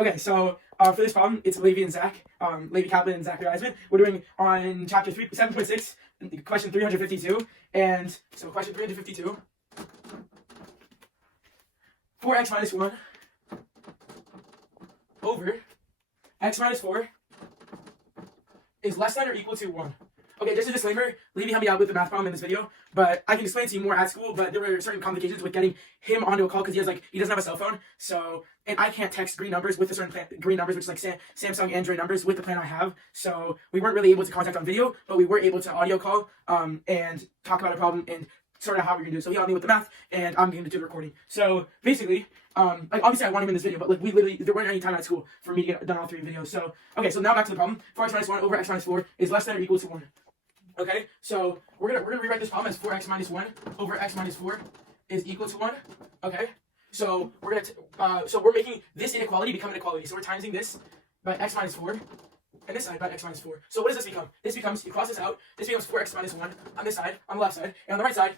Okay, so for this problem, it's Leivy and Zach, Leivy, Caplan, and Zachary, Eiseman. We're doing on chapter 7.6, question 352. And so question 352, 4x minus 1 over x minus 4 is less than or equal to 1. Okay, just a disclaimer, Leivy helped me out with the math problem in this video, but I can explain to you more at school, but there were certain complications with getting him onto a call because he doesn't have a cell phone, so, and I can't text green numbers with a certain plan, green numbers, which is like Samsung Android numbers with the plan I have, so we weren't really able to contact on video, but we were able to audio call, and talk about a problem and sort of how we're gonna do it. So he helped me with the math, and I'm going to do the recording. So basically, like obviously I want him in this video, but like there weren't any time at school for me to get done all 3 videos. So, okay, so now back to the problem. 4x minus 1 over x minus 4 is less than or equal to 1. Okay, so we're gonna rewrite this problem as 4x minus 1 over x minus 4 is equal to 1. Okay, so we're making this inequality become an equality. So we're timesing this by x minus 4 and this side by x minus 4. So what does this become? This becomes, you cross this out, this becomes 4x minus 1 on this side, on the left side, and on the right side,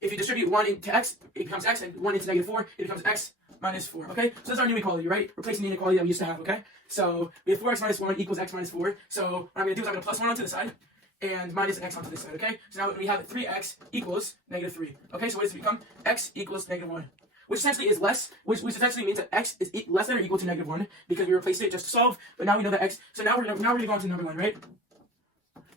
if you distribute 1 into x, it becomes x, and 1 into negative 4, it becomes x minus 4, okay? So this is our new equality, right? Replacing the inequality that we used to have, okay? So we have 4x minus 1 equals x minus 4. So what I'm going to do is I'm going to plus 1 onto the side, and minus an x onto this side, okay? So now we have 3x equals negative 3. Okay, so what does it become? X equals negative 1. Which essentially is less, which essentially means that x is less than or equal to negative 1, because we replaced it just to solve, but now we know that x, so now we're gonna go on to number 1, right?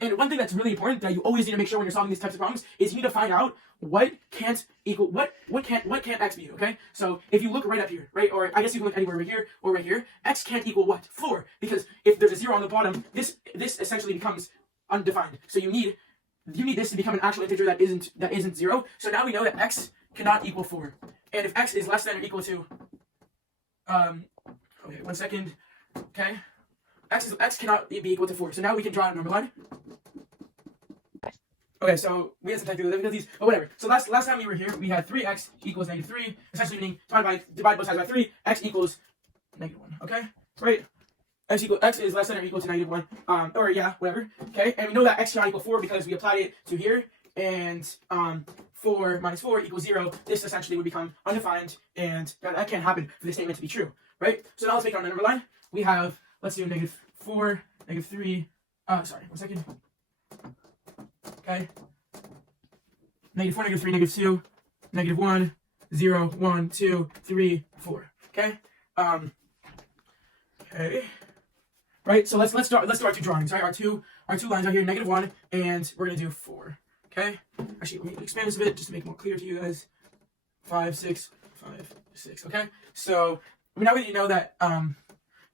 And one thing that's really important that you always need to make sure when you're solving these types of problems is you need to find out what can't x be, okay? So if you look right up here, right, or I guess you can look anywhere right here or right here, x can't equal what? 4, because if there's a 0 on the bottom, this essentially becomes undefined. So you need this to become an actual integer that isn't 0. So now we know that x cannot equal 4. And if x is less than or equal to okay, 1 second. Okay. X cannot be equal to 4. So now we can draw a number line. Okay, so we had some technical difficulties, but whatever. So last time we were here, we had 3x equals negative 3, essentially meaning divide both sides by 3, x equals negative 1. Okay? Right? X is less than or equal to negative 1. Or yeah, whatever. Okay? And we know that x cannot equal 4 because we applied it to here, and 4 minus 4 equals 0. This essentially would become undefined, and that can't happen for this statement to be true. Right? So now let's make our number line. We have, let's do negative 4, negative 3, sorry, 1 second. Okay. Negative 4, negative 3, negative 2, negative 1, 0, 1, 2, 3, 4. Okay. Okay. Right. So let's do our 2 drawings. Right. Our two lines are here, negative 1, and we're gonna do 4. Okay. Actually, let me expand this a bit just to make it more clear to you guys. 5, 6, 5, 6. Okay. So now we know that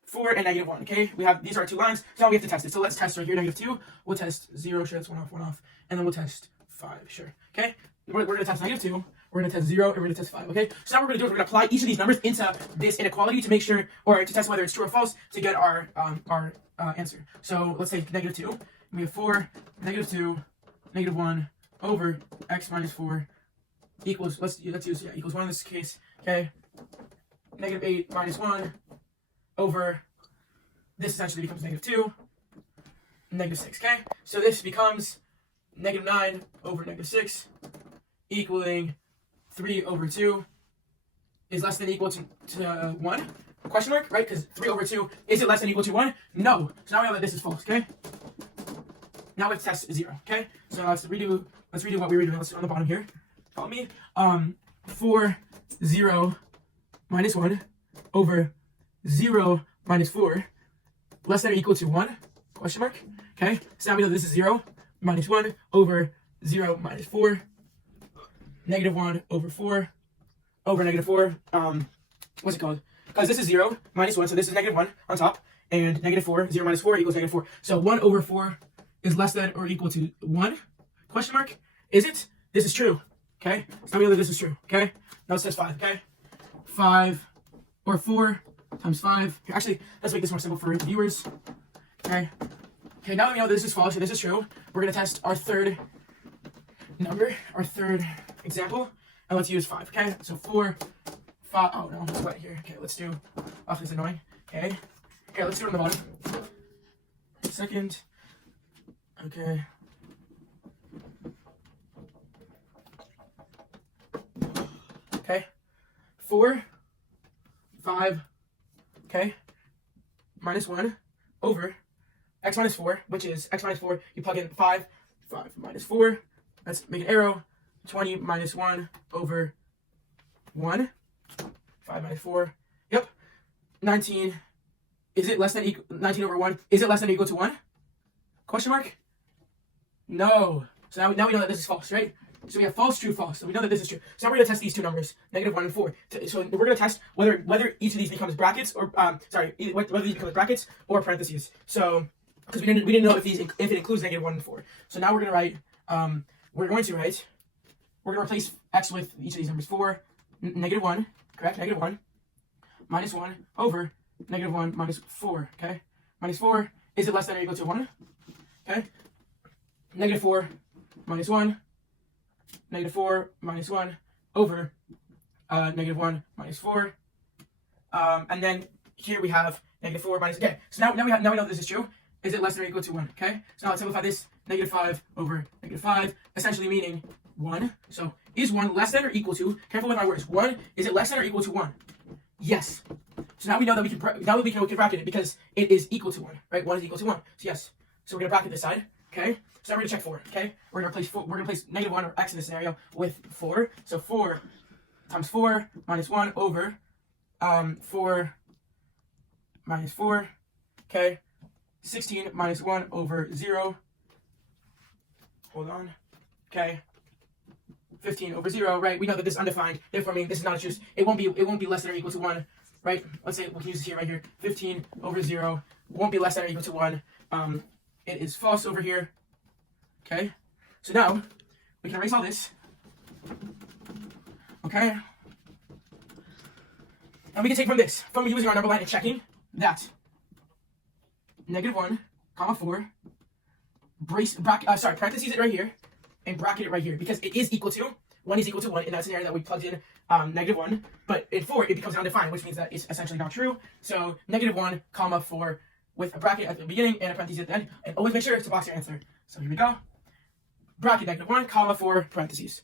4 and negative 1, okay? We have, these are our 2 lines, so now we have to test it. So let's test right here, negative 2. We'll test 0, sure, that's 1 off. And then we'll test 5, sure, okay? We're going to test negative 2, we're going to test 0, and we're going to test 5, okay? So now what we're going to do is we're going to apply each of these numbers into this inequality to make sure, or to test whether it's true or false to get our answer. So let's say negative 2. We have 4, negative 2, negative 1 over x minus 4 equals, let's use, yeah, equals 1 in this case, okay? Negative 8 minus 1 over, this essentially becomes negative 2, negative 6, okay? So this becomes negative 9 over negative 6, equaling 3 over 2 is less than or equal to 1, question mark, right? Because 3 over 2, is it less than or equal to 1? No. So now we know that this is false, okay? Now let's test 0, okay? So let's redo what we were doing. Let's do on the bottom here. Follow me. 4, 0, minus 1 over 0 minus 4 less than or equal to 1, question mark, okay? So now we know this is 0 minus 1 over 0 minus 4, negative 1 over 4 over negative 4, what's it called? Because this is 0 minus 1, so this is negative 1 on top, and negative 4, 0 minus 4 equals negative 4. So 1 over 4 is less than or equal to 1, question mark, is it? This is true, okay? So now we know that this is true, okay? Now it says 5, okay? 5 or 4 times 5. Here, actually, let's make this more simple for viewers. Okay. Okay, now that we know this is false and this is true, we're going to test our third number, our third example, and let's use 5, okay? So 4, 5, oh no, it's wet here. Okay, let's do, oh, this is annoying. Okay. Okay, let's do it on the bottom. Second. Okay. Okay. 4, 5, okay, minus 1 over x minus 4, which is x minus 4. You plug in 5 minus 4. Let's make an arrow. 20 minus 1 over 1. 5 minus 4. Yep. 19. Is it less than equal? 19 over 1. Is it less than or equal to 1? Question mark? No. So now we know that this is false, right? So we have false, true, false. So we know that this is true. So now we're going to test these two numbers, negative 1 and 4. So we're going to test whether each of these becomes brackets or, whether these become brackets or parentheses. So, because we didn't know if it includes negative 1 and 4. So now we're going to write, we're going to replace x with each of these numbers. 4, negative 1, correct? Negative 1, minus 1 over negative 1 minus 4, okay? Minus 4, is it less than or equal to 1? Okay? Negative 4 minus 1, negative 4 minus 1 over negative 1 minus 4. And then here we have negative 4 minus, okay, so now we know this is true. Is it less than or equal to 1, okay? So now let's simplify this, negative 5 over negative 5, essentially meaning 1. So is 1 less than or equal to, careful with my words, 1, is it less than or equal to 1? Yes. So now we know that we can bracket it because it is equal to 1, right? 1 is equal to 1, so yes. So we're going to bracket this side, okay? So now we're going to check 4, okay? We're going to replace negative 1 or x in this scenario with 4. So 4 times 4 minus 1 over 4 minus 4, okay? 16 minus 1 over 0. Hold on. Okay. 15 over 0, right? We know that this is undefined. Therefore, I mean, this is not a truth. It won't be less than or equal to 1, right? Let's say we can use this here, right here. 15 over 0 won't be less than or equal to 1. It is false over here. Okay. So now we can erase all this. Okay. And we can take from this, from using our number line and checking that negative 1, comma 4, parentheses it right here, and bracket it right here, because it is equal to, 1 is equal to 1 in that scenario that we plugged in negative 1, but in 4 it becomes undefined, which means that it's essentially not true. So negative 1, comma 4, with a bracket at the beginning and a parentheses at the end, and always make sure to box your answer. So here we go. Bracket negative 1, comma 4, parentheses.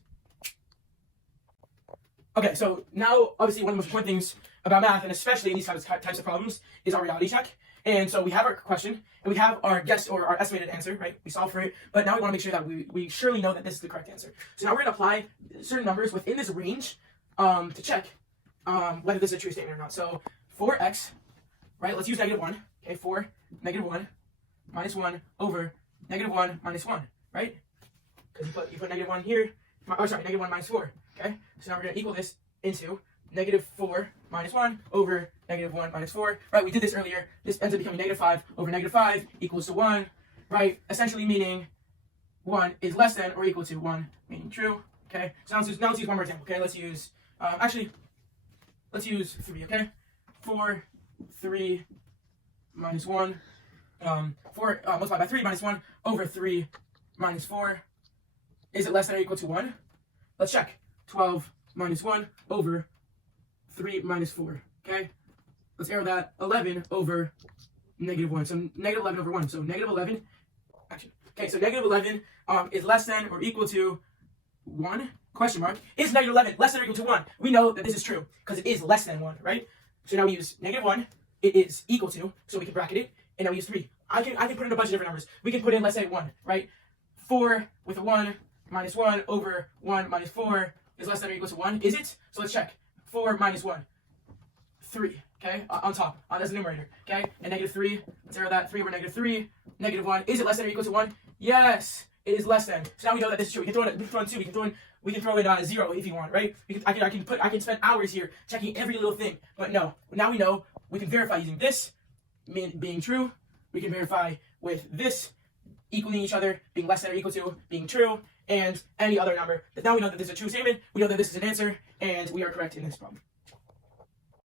Okay, so now obviously one of the most important things about math, and especially in these types of problems, is our reality check. And so we have our question, and we have our guess or our estimated answer, right? We solve for it, but now we want to make sure that we surely know that this is the correct answer. So now we're going to apply certain numbers within this range to check whether this is a true statement or not. So 4x, right? Let's use negative 1. Okay, 4, negative 1, minus 1 over negative 1 minus 1, right? Because you put negative 1 here, negative 1 minus 4, okay? So now we're going to equal this into negative 4 minus 1 over negative 1 minus 4, right? We did this earlier. This ends up becoming negative 5 over negative 5 equals to 1, right? Essentially meaning 1 is less than or equal to 1, meaning true, okay? So now let's use one more example, okay? Let's use, let's use 3, okay? 4, 3 minus 1, 4 multiplied by 3 minus 1 over 3 minus 4. Is it less than or equal to 1? Let's check. 12 minus 1 over 3 minus 4, okay? Let's arrow that. 11 over negative 1. So negative 11 over 1. So negative 11, okay, so negative 11 is less than or equal to 1, question mark. Is negative 11 less than or equal to 1? We know that this is true, because it is less than 1, right? So now we use negative 1, it is equal to, so we can bracket it, and now we use 3. I can put in a bunch of different numbers. We can put in, let's say, 1, right? 4 with a 1 minus 1 over 1 minus 4 is less than or equal to 1. Is it? So let's check. 4 minus 1. 3, okay? On top, as the numerator, okay? And negative 3, let's arrow that. 3 over negative 3. Negative 1. Is it less than or equal to 1? Yes, it is less than. So now we know that this is true. We can throw in 2. We can throw in 0 if you want, right? I can spend hours here checking every little thing. But no, now we know we can verify using this being true. We can verify with this equaling each other, being less than or equal to, being true, and any other number. But now we know that this is a true statement. We know that this is an answer, and we are correct in this problem.